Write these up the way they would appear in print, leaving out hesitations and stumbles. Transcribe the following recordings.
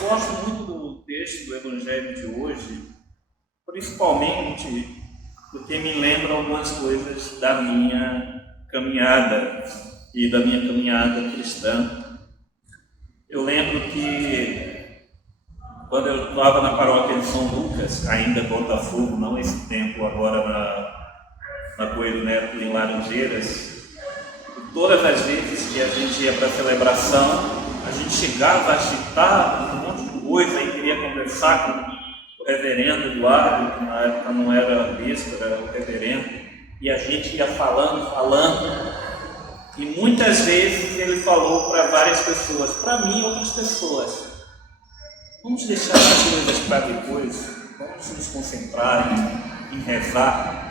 gosto muito do texto do Evangelho de hoje, principalmente porque me lembra algumas coisas da minha caminhada e da minha caminhada cristã. Eu lembro que quando eu estava na paróquia de São Lucas, ainda Botafogo, não esse tempo agora na Coelho Neto em Laranjeiras, todas as vezes que a gente ia para a celebração, a gente chegava agitado, um monte de coisa, e queria conversar com o reverendo Eduardo, que na época não era bispo, era o reverendo, e a gente ia falando, e muitas vezes ele falou para várias pessoas, para mim e outras pessoas: vamos deixar as coisas para depois, vamos nos concentrar em rezar.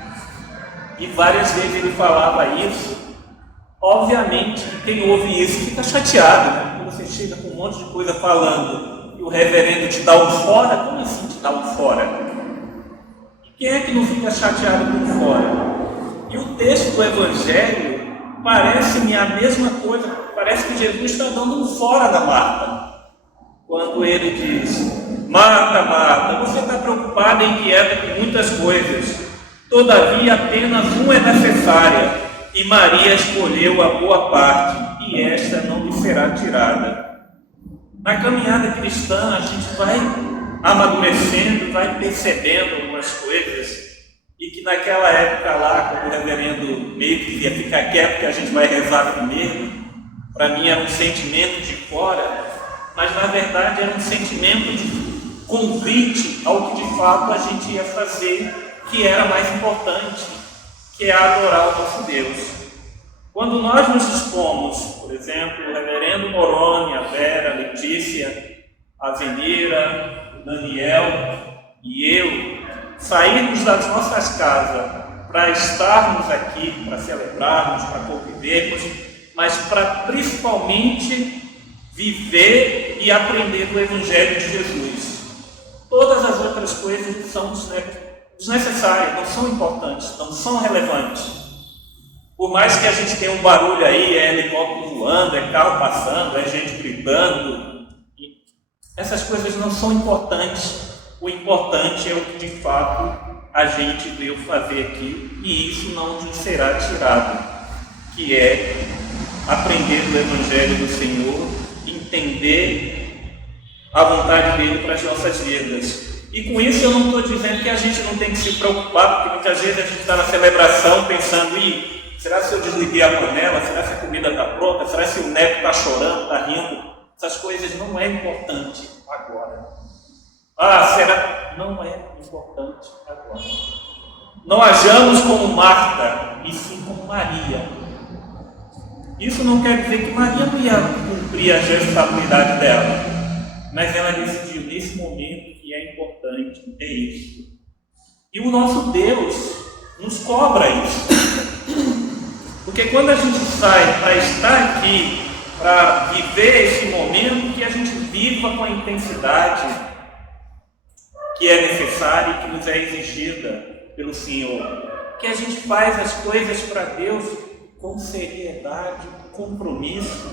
E várias vezes ele falava isso. Obviamente que quem ouve isso fica chateado, né? Quando você chega com um monte de coisa falando e o reverendo te dá um fora. Como assim te dá um fora? Quem é que não fica chateado com um fora? E o texto do Evangelho parece-me a mesma coisa. Parece que Jesus está dando um fora da Marta. Quando ele diz: Marta, Marta, você está preocupada e inquieta com muitas coisas, todavia apenas uma é necessária, e Maria escolheu a boa parte, e esta não lhe será tirada. Na caminhada cristã, a gente vai amadurecendo, vai percebendo algumas coisas, e que naquela época lá, quando o reverendo meio que ia ficar quieto, que a gente vai rezar primeiro, para mim era um sentimento de fora, mas na verdade era um sentimento de convite ao que de fato a gente ia fazer, que era mais importante, que é adorar o nosso Deus. Quando nós nos dispomos, por exemplo, o reverendo Moroni, a Vera, a Letícia, a Venira, o Daniel e eu, sairmos das nossas casas para estarmos aqui, para celebrarmos, para convivermos, mas para principalmente viver e aprender do Evangelho de Jesus. Todas as outras coisas são desnecessárias, não são importantes, não são relevantes. Por mais que a gente tenha um barulho aí, é helicóptero voando, é carro passando, é gente gritando, essas coisas não são importantes. O importante é o que de fato a gente veio fazer aqui, e isso não nos será tirado, que é aprender do Evangelho do Senhor, entender a vontade dele para as nossas vidas. E com isso eu não estou dizendo que a gente não tem que se preocupar, porque muitas vezes a gente está na celebração pensando: será se eu desliguei a panela? Será se a comida está pronta? Será se o neto está chorando, está rindo? Essas coisas não é importante agora. Será? Não é importante agora. Não hajamos como Marta, e sim como Maria. Isso não quer dizer que Maria não ia cumprir a responsabilidade dela, mas ela decidiu nesse momento que é importante, é isso. E o nosso Deus nos cobra isso. Porque quando a gente sai para estar aqui, para viver esse momento, que a gente viva com a intensidade que é necessária e que nos é exigida pelo Senhor. Que a gente faz as coisas para Deus com seriedade, compromisso,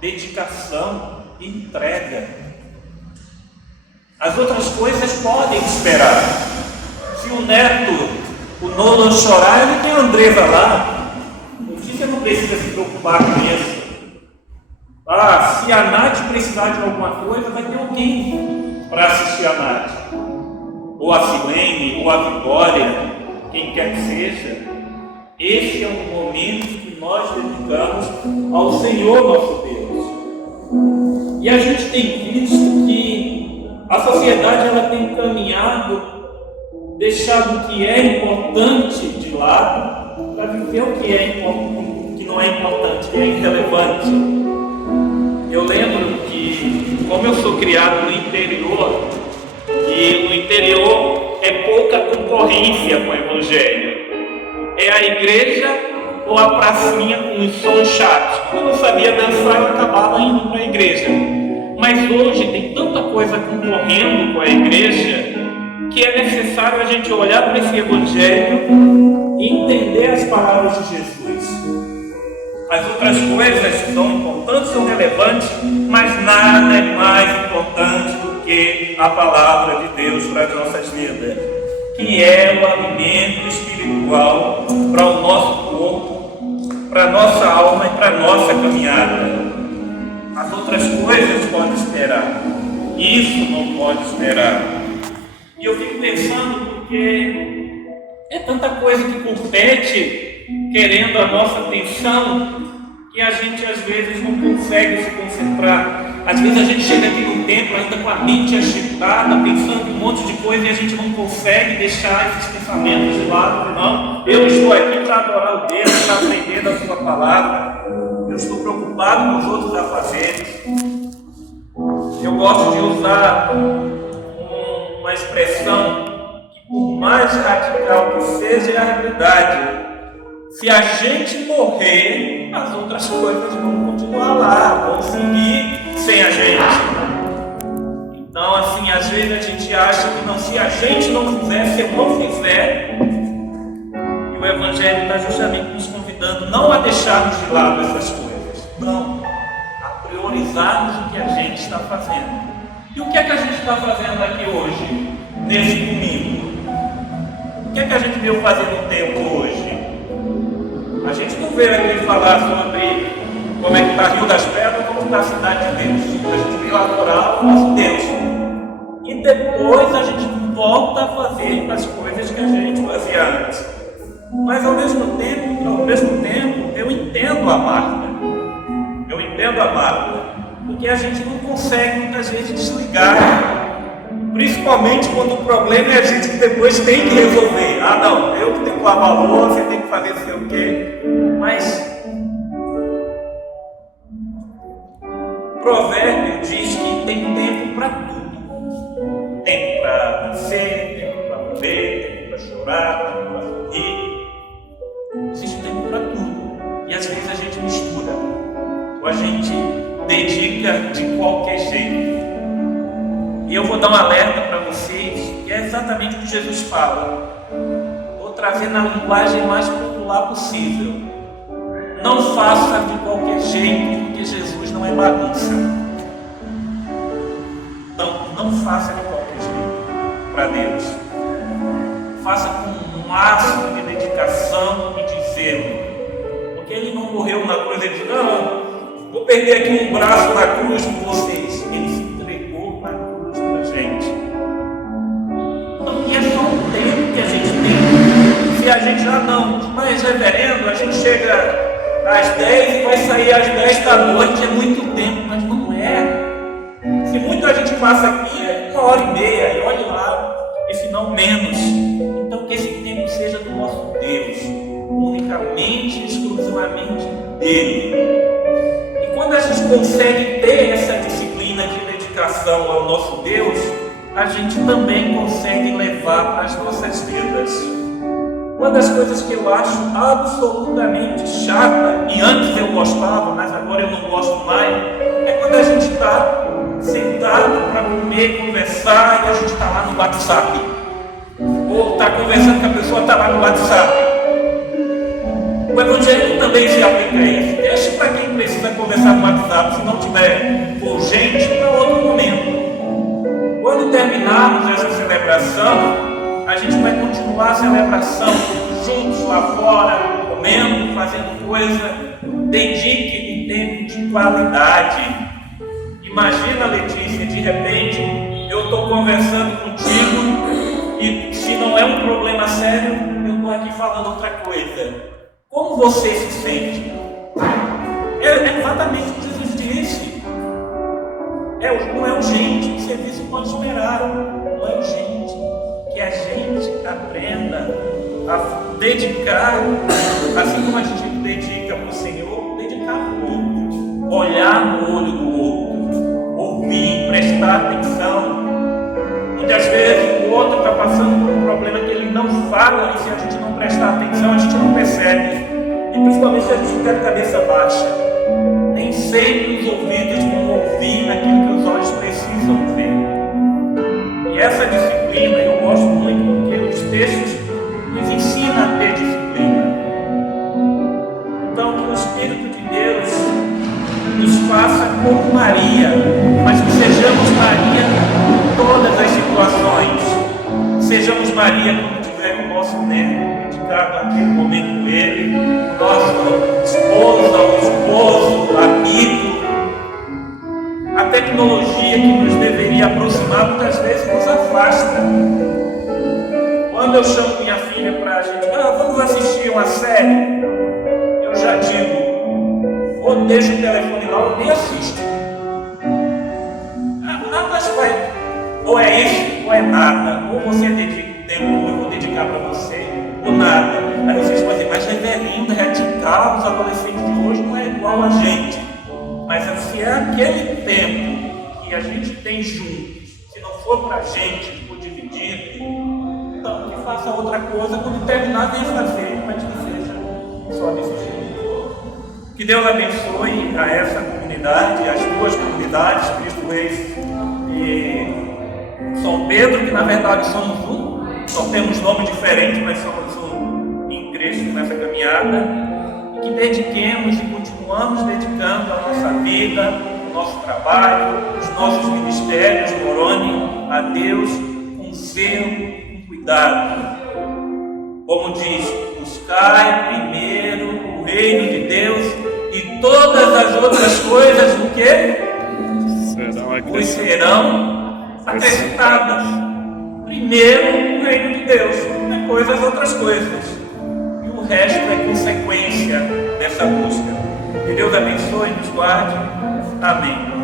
dedicação e entrega. As outras coisas podem esperar. Se o neto, o Nolan chorar, ele tem a Andresa lá. Você não precisa se preocupar com isso. Se a Nath precisar de alguma coisa, vai ter alguém para assistir a Nath. Ou a Silene, ou a Vitória, quem quer que seja. Esse é um momento que nós dedicamos ao Senhor nosso Deus. E a gente tem visto que a sociedade ela tem caminhado, deixado o que é importante de lado, para viver o que é importante, que não é importante, que é irrelevante. Eu lembro que, como eu sou criado no interior, e no interior é pouca concorrência com o Evangelho. É a igreja ou a pracinha com os sons chatos. Eu não sabia dançar, eu acabava indo para a igreja. Mas hoje tem tanta coisa concorrendo com a igreja que é necessário a gente olhar para esse Evangelho e entender as palavras de Jesus. As outras coisas são importantes, são relevantes, mas nada é mais importante do a palavra de Deus para as nossas vidas, que é o alimento espiritual para o nosso corpo, para a nossa alma e para a nossa caminhada. As outras coisas podem esperar, isso não pode esperar. E eu fico pensando porque é tanta coisa que compete querendo a nossa atenção que a gente às vezes não consegue se concentrar. Às vezes a gente chega aqui no templo ainda com a mente agitada, pensando em um monte de coisa e a gente não consegue deixar esses pensamentos de lado. Não, eu estou aqui para adorar o Deus, para aprender da sua palavra. Eu estou preocupado com os outros afazeres. Eu gosto de usar uma expressão que, por mais radical que seja, é a realidade. Se a gente morrer, as outras coisas vão continuar lá, vão seguir sem a gente. Então, assim, às vezes a gente acha que não, se a gente não fizer, se eu não fizer, e o Evangelho está justamente nos convidando não a deixarmos de lado essas coisas, não, a priorizarmos o que a gente está fazendo. E o que é que a gente está fazendo aqui hoje, nesse domingo? O que é que a gente veio fazer no templo hoje? A gente não veio aqui falar sobre como é que está Rio das Pedras, como está a cidade de Deus. A gente veio adorar o nosso Deus. E depois a gente volta a fazer as coisas que a gente fazia antes. Mas ao mesmo tempo, eu entendo a Marta. Eu entendo a Marta. Porque a gente não consegue muitas vezes desligar. Principalmente quando o problema é a gente que depois tem que resolver. Ah não, eu que tenho que lavar a louça, eu tenho que fazer não sei o quê. Mas o provérbio diz que tem tempo para tudo. Tempo para nascer, tempo para morrer, tempo para chorar, tempo para sorrir. Existe tempo para tudo. E às vezes a gente mistura. Ou a gente dedica de qualquer jeito. E eu vou dar um alerta para vocês, que é exatamente o que Jesus fala. Vou trazer na linguagem mais popular possível. Não faça de qualquer jeito, porque Jesus não é bagunça. Então, não faça de qualquer jeito para Deus. Faça com um máximo de dedicação e de zelo. Porque Ele não morreu na cruz e disse, não, vou perder aqui um braço na cruz com vocês. Ele se entregou na cruz para a gente. Então, e é só um tempo que a gente tem. Se a gente já não, mas reverendo, a gente chega às 10 e vai sair às 10 da noite, é muito tempo, mas não é. Se muita gente passa aqui, é 1h30, e olhe lá, e se não menos. Então que esse tempo seja do nosso Deus, unicamente, exclusivamente dele. E quando a gente consegue ter essa disciplina de dedicação ao nosso Deus, a gente também consegue levar para as nossas vidas. Uma das coisas que eu acho absolutamente chata, e antes eu gostava, mas agora eu não gosto mais, é quando a gente está sentado para comer, conversar, e a gente está lá no WhatsApp. Ou está conversando com a pessoa, está lá no WhatsApp. O Evangelho também se aplica a isso. Deixe para quem precisa conversar no WhatsApp, se não tiver urgente, para outro momento. Quando terminarmos essa celebração, a gente vai continuar a celebração juntos lá fora, comendo, fazendo coisa. Dedique um tempo de qualidade. Imagina, Letícia, de repente eu estou conversando contigo e se não é um problema sério, eu estou aqui falando outra coisa. Como você se sente? É exatamente o que Jesus disse. Não é urgente, o serviço pode esperar, não é urgente. Que a gente aprenda a dedicar, assim como a gente dedica para o Senhor, dedicar para o outro, olhar no olho do outro, ouvir, prestar atenção. Muitas vezes o outro está passando por um problema que ele não fala, e se a gente não prestar atenção, a gente não percebe. E principalmente se a gente ficar de cabeça baixa. Nem sempre os ouvidos vão ouvir aquilo que os olhos precisam ver. E essa disciplina eu gosto muito, porque os textos nos ensinam a ter disciplina. Então, que o Espírito de Deus nos faça como Maria, mas que sejamos Maria em todas né, dedicado àquele momento com ele, nossa esposa, o esposo, amigo. A tecnologia que nos deveria aproximar, muitas vezes nos afasta. Quando eu chamo minha filha para a gente, vamos assistir uma série, eu já digo, ou deixo o telefone lá, ou nem assisto. Mas vai, ou é isso, ou é nada. Ou você dedica o tempo, ou eu vou dedicar para você, ou nada. Aí vocês podem dizer, mas reverendo, radical, os adolescentes de hoje não é igual a gente. Mas se é aquele tempo que a gente tem juntos, se não for para a gente, for dividido, então que faça outra coisa, quando terminar, vem fazer, mas que seja só desse jeito. Que Deus abençoe a essa comunidade, as duas comunidades, Cristo Reis e São Pedro, que na verdade somos um, só temos nome diferente, mas somos um em Cristo nessa caminhada. E que dediquemos e continuamos dedicando a nossa vida, o nosso trabalho, os nossos ministérios, Moroni, a Deus com zelo e com cuidado. Como diz, buscai primeiro o reino de Deus e todas as outras coisas, o quê? Vos serão acrescentadas. Primeiro o reino de Deus, depois as outras coisas. E o resto é consequência dessa busca. Que Deus abençoe e nos guarde. Amém.